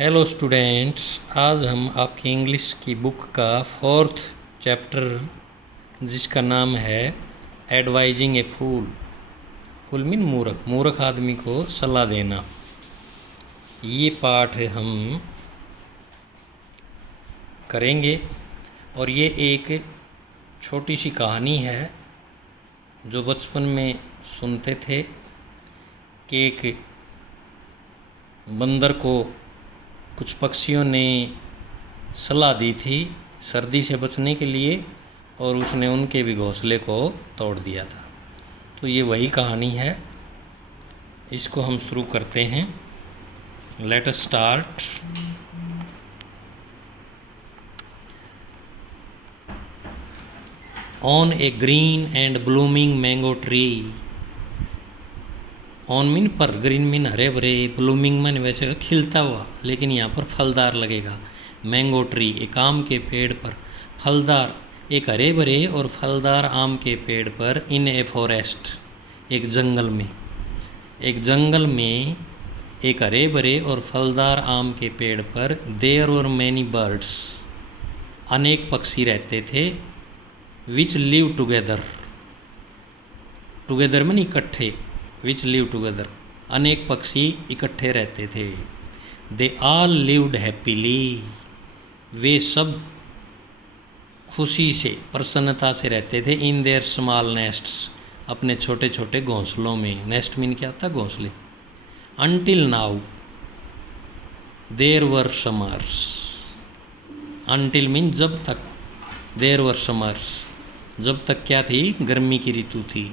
Hello students, आज हम आपकी इंग्लिश की बुक का 4th चैप्टर जिसका नाम है एडवाइजिंग ए फूल। फूल मीन मूर्ख, मूर्ख आदमी को सलाह देना। ये पाठ हम करेंगे और ये एक छोटी सी कहानी है जो बचपन में सुनते थे कि एक बंदर को कुछ पक्षियों ने सलाह दी थी सर्दी से बचने के लिए और उसने उनके भी घोंसले को तोड़ दिया था। तो ये वही कहानी है, इसको हम शुरू करते हैं। Let us start. On A green and blooming mango tree. On mean पर, ग्रीन मीन हरे भरे, ब्लूमिंग मीन वैसे खिलता हुआ, लेकिन यहाँ पर फलदार लगेगा। मैंगो ट्री, एक आम के पेड़ पर फलदार, एक हरे भरे और फलदार आम के पेड़ पर इन ए फॉरेस्ट, एक जंगल में, एक जंगल में एक हरे भरे और फलदार आम के पेड़ पर देयर वर मैनी बर्ड्स, अनेक पक्षी रहते थे। Which live together, together mean इकट्ठे, विच लिव टुगेदर, अनेक पक्षी इकट्ठे रहते थे। दे ऑल लिव्ड हैप्पीली, वे सब खुशी से, प्रसन्नता से रहते थे। इन देयर स्मॉल नेस्ट्स, अपने छोटे छोटे घोंसलों में। नेस्ट मीन क्या होता है? घोंसले। Until now there were summers, until mean जब तक, देयर वर समर्स, जब तक क्या थी? गर्मी की ऋतु थी।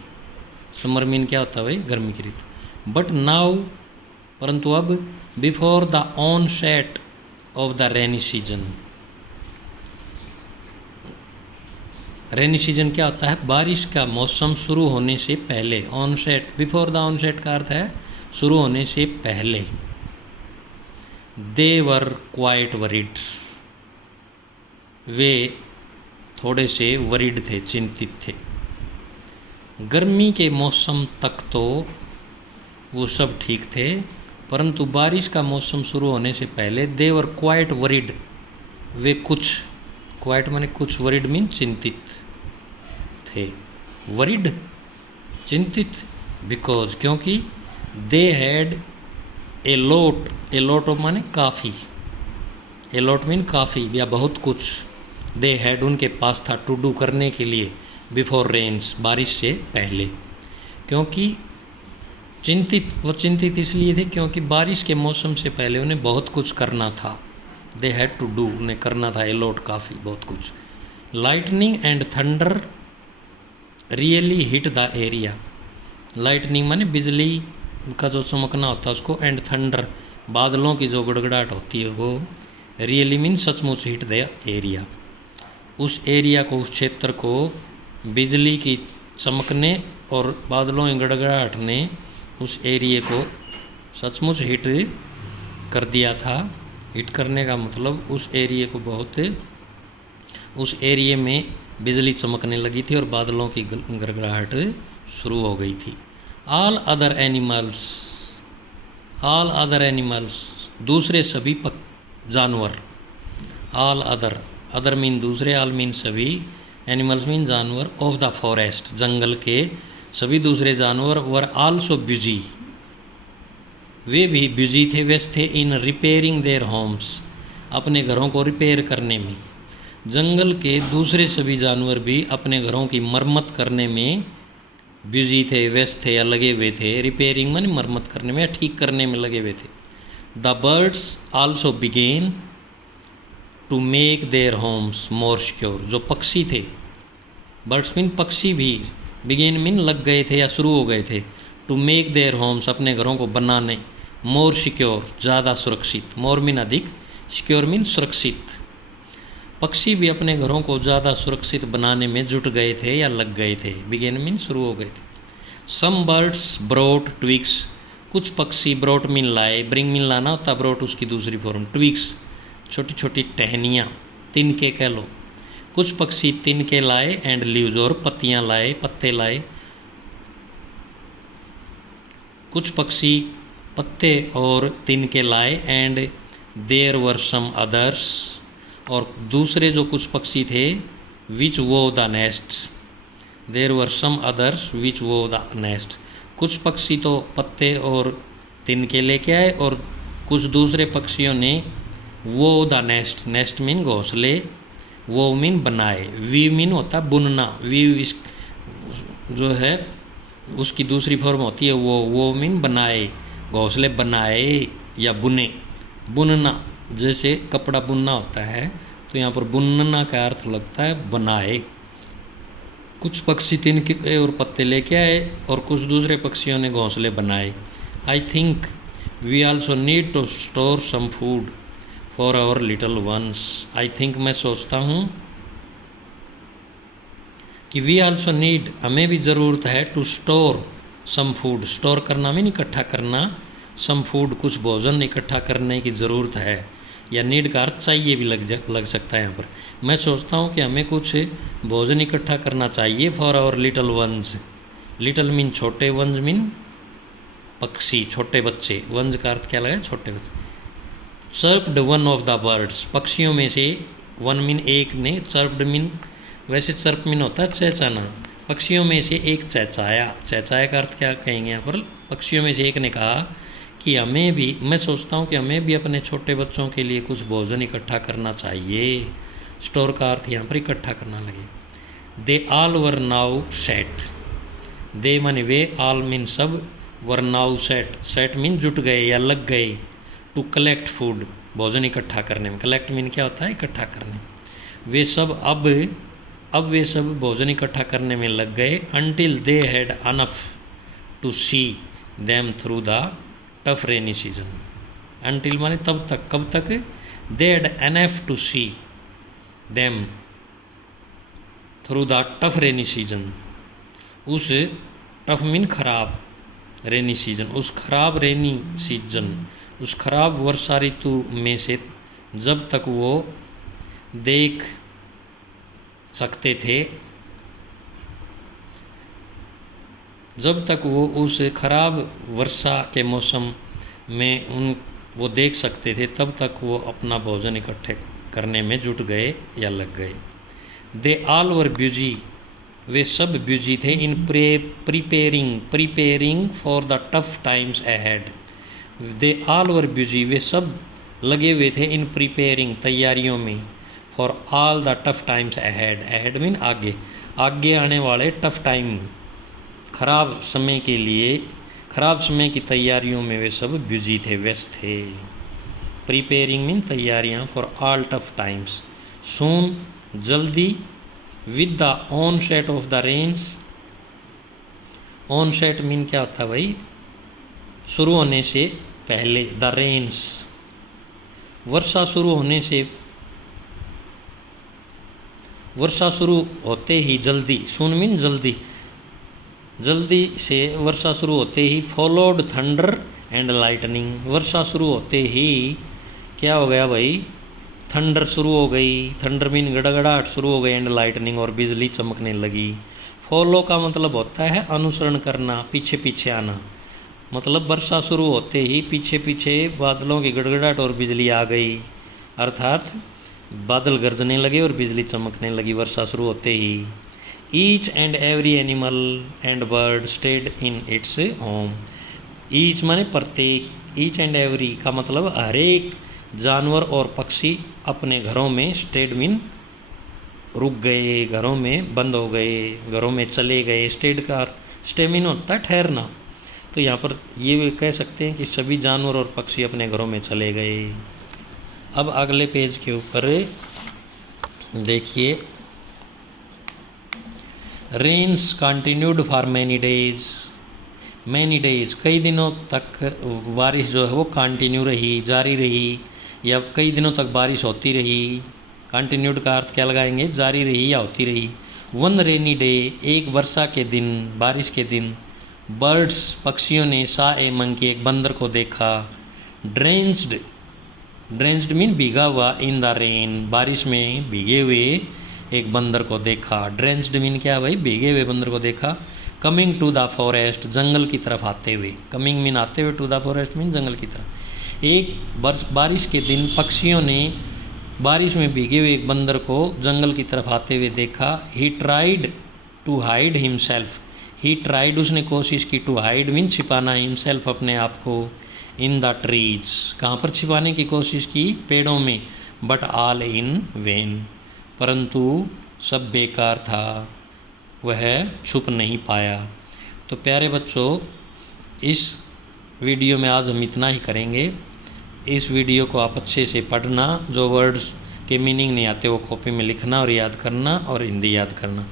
समर मीन क्या होता है भाई? गर्मी की ऋतु। बट नाउ, परंतु अब, before the onset of the rainy season. Rainy season क्या होता है? बारिश का मौसम शुरू होने से पहले। ऑनसेट, बिफोर द ऑनसेट का अर्थ है शुरू होने से पहले। दे वर क्वाइट वरीड, वे थोड़े से वरीड थे, चिंतित थे। गर्मी के मौसम तक तो वो सब ठीक थे, परंतु बारिश का मौसम शुरू होने से पहले दे वर क्वाइट वरीड, वे कुछ, क्वाइट माने कुछ, वरीड मीन चिंतित थे। वरीड, चिंतित, बिकॉज, क्योंकि they had a lot, a lot of माने काफ़ी, ए लॉट मीन काफ़ी या बहुत कुछ। दे हैड, उनके पास था, टू डू, करने के लिए, बिफोर रेन्स, बारिश से पहले। क्योंकि चिंतित, वो चिंतित इसलिए थे क्योंकि बारिश के मौसम से पहले उन्हें बहुत कुछ करना था। दे हैड टू डू, उन्हें करना था, एलोट, काफ़ी, बहुत कुछ। Lightning and thunder really hit the area. Lightning माने बिजली का जो चमकना होता है उसको, एंड थंडर, बादलों की जो गड़गड़ाहट होती है वो, रियली मीन सचमुच, हिट द एरिया, उस एरिया को, उस क्षेत्र को बिजली की चमकने और बादलों की गड़गड़ाहट ने उस एरिया को सचमुच हिट कर दिया था। हिट करने का मतलब उस एरिया को बहुत, उस एरिया में बिजली चमकने लगी थी और बादलों की गड़गड़ाहट शुरू हो गई थी। All other animals, all other animals, दूसरे सभी जानवर। ऑल अदर, अदर मीन दूसरे, ऑल मीन सभी, एनिमल्स मीन जानवर, ऑफ द फॉरेस्ट, जंगल के सभी दूसरे जानवर, वर आल्सो बिजी, वे भी बिजी थे, व्यस्त थे, इन रिपेयरिंग देयर होम्स, अपने घरों को रिपेयर करने में। जंगल के दूसरे सभी जानवर भी अपने घरों की मरम्मत करने में बिजी थे, व्यस्त थे या लगे हुए थे। रिपेयरिंग माने मरम्मत करने में या ठीक करने में लगे हुए थे। The birds also began to make their homes more secure, जो पक्षी थे, बर्ड्स मीन पक्षी भी, बिगेन मीन लग गए थे या शुरू हो गए थे, टू मेक देयर होम्स, अपने घरों को बनाने, मोर सिक्योर, ज़्यादा सुरक्षित, मोर मीन अधिक, सिक्योर मीन सुरक्षित। पक्षी भी अपने घरों को ज़्यादा सुरक्षित बनाने में जुट गए थे या लग गए थे, बिगेन मीन शुरू हो गए थे। सम बर्ड्स ब्रोट ट्विक्स, कुछ पक्षी, ब्रोट मीन लाए, ब्रिंग मीन लाना होता, ब्रोट उसकी दूसरी फॉर्म, ट्विक्स, छोटी छोटी टहनियाँ, तिनके कह लो। कुछ पक्षी तिनके लाए, एंड लीव्स, और पत्तियाँ लाए, पत्ते लाए। कुछ पक्षी पत्ते और तिनके लाए, and there were some others, और दूसरे जो कुछ पक्षी थे, which wove the nest, there were some others which wove the nest, कुछ पक्षी तो पत्ते और तिनके लेके आए और कुछ दूसरे पक्षियों ने वो द नेस्ट, नेस्ट मीन घोंसले, वो मीन बनाए, वी मीन होता बुनना, वी इस जो है उसकी दूसरी फॉर्म होती है वो मीन बनाए, घोंसले बनाए या बुने, बुनना जैसे कपड़ा बुनना होता है, तो यहाँ पर बुनना का अर्थ लगता है बनाए। कुछ पक्षी तिनके और पत्ते लेके आए और कुछ दूसरे पक्षियों ने घोंसले बनाए। I think we also need to store some food for our little ones, I think मैं सोचता हूँ कि वी आल्सो नीड, हमें भी ज़रूरत है, to store some food, store करना में इकट्ठा करना, सम फूड कुछ भोजन इकट्ठा करने की ज़रूरत है, या नीड का अर्थ चाहिए भी लग सकता है यहाँ पर। मैं सोचता हूँ कि हमें कुछ भोजन इकट्ठा करना चाहिए for our little ones, little mean छोटे, वंस मीन पक्षी, छोटे बच्चे, वंस का अर्थ क्या लगा, छोटे बच्चे। चर्प्ड वन ऑफ द बर्ड्स, पक्षियों में से वन मीन एक ने, चर्प्ड मीन वैसे चर्प मीन होता है चहचाना, पक्षियों में से एक चहचाया, चहचाया का अर्थ क्या कहेंगे यहाँ पर, पक्षियों में से एक ने कहा कि हमें भी, मैं सोचता हूँ कि हमें भी अपने छोटे बच्चों के लिए कुछ भोजन इकट्ठा करना चाहिए, स्टोर का अर्थ यहाँ पर इकट्ठा करना लगे। दे आल वर नाउ सेट, दे माने वे, आल मीन सब, were now set, set mean जुट गए या लग गए, टू कलेक्ट फूड, भोजन इकट्ठा करने में, कलेक्ट मीन क्या होता है, इकट्ठा करने, वे सब अब वे सब भोजन इकट्ठा करने में लग गए। Until they had enough to see them through the tough rainy season, until माने तब तक, कब तक, they had enough to see them through the tough rainy season, उस टफ मीन खराब, रेनी सीजन उस खराब रेनी सीजन, उस खराब वर्षा ऋतु में से जब तक वो देख सकते थे, जब तक वो उस खराब वर्षा के मौसम में वो देख सकते थे, तब तक वो अपना भोजन इकट्ठे करने में जुट गए या लग गए। दे आल वर बिजी, वे सब बिजी थे, in preparing for the tough times ahead, they all were busy, वे सब लगे हुए थे, इन प्रिपेयरिंग तैयारियों में, for all the tough times ahead, ahead mean आगे, आगे आने वाले टफ टाइम, खराब समय के लिए, खराब समय की तैयारियों में वे सब बिजी थे, व्यस्त थे। प्रिपेयरिंग मीन तैयारियाँ, for all tough times, soon जल्दी, with the onset of the rains, onset mean क्या होता है भाई, शुरू होने से पहले, द रेन्स, वर्षा शुरू होने से, वर्षा शुरू होते ही जल्दी, सून मीन जल्दी, जल्दी से वर्षा शुरू होते ही, फॉलोड थंडर एंड लाइटनिंग, वर्षा शुरू होते ही क्या हो गया भाई, थंडर शुरू हो गई, थंडर मीन गड़गड़ाहट शुरू हो गई, एंड लाइटनिंग और बिजली चमकने लगी। फॉलो का मतलब होता है अनुसरण करना, पीछे पीछे आना, मतलब वर्षा शुरू होते ही पीछे पीछे बादलों की गड़गड़ाहट और बिजली आ गई, अर्थात बादल गरजने लगे और बिजली चमकने लगी वर्षा शुरू होते ही। Each and every animal and bird stayed in its home, each माने प्रत्येक, ईच एंड एवरी का मतलब हर एक जानवर और पक्षी अपने घरों में, स्टेड मीन रुक गए, घरों में बंद हो गए, घरों में चले गए, स्टेड का अर्थ स्टे मीन होता है ठहरना, तो यहाँ पर ये भी कह सकते हैं कि सभी जानवर और पक्षी अपने घरों में चले गए। अब अगले पेज के ऊपर देखिए, rains continued for many days, many days कई दिनों तक बारिश जो है वो कंटिन्यू रही, जारी रही, या कई दिनों तक बारिश होती रही। कंटिन्यूड का अर्थ क्या लगाएंगे, जारी रही या होती रही। वन रेनी डे, एक वर्षा के दिन, बारिश के दिन, बर्ड्स पक्षियों ने, सा ए मंकी एक बंदर को देखा, ड्रेंच्ड, ड्रेंच्ड मीन भीगा हुआ, इन द रेन बारिश में भीगे हुए एक बंदर को देखा। ड्रेंच्ड मीन क्या भाई, भीगे हुए बंदर को देखा। कमिंग टू द फॉरेस्ट, जंगल की तरफ आते हुए, कमिंग मीन आते हुए, टू द फॉरेस्ट मीन जंगल की तरफ। एक बारिश के दिन पक्षियों ने बारिश में भीगे हुए एक बंदर को जंगल की तरफ आते हुए देखा। He tried to hide himself, he tried उसने कोशिश की, टू हाइड मीन छिपाना, हिमसेल्फ अपने आप को, इन द ट्रीज कहाँ पर छिपाने की कोशिश की, पेड़ों में, बट ऑल इन वेन परंतु सब बेकार था, वह छुप नहीं पाया। तो प्यारे बच्चों, इस वीडियो में आज हम इतना ही करेंगे। इस वीडियो को आप अच्छे से पढ़ना, जो वर्ड्स के मीनिंग नहीं आते वो कॉपी में लिखना और याद करना और हिंदी याद करना।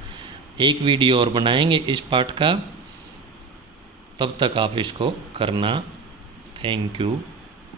एक वीडियो और बनाएंगे इस पार्ट का, तब तक आप इसको करना। Thank you.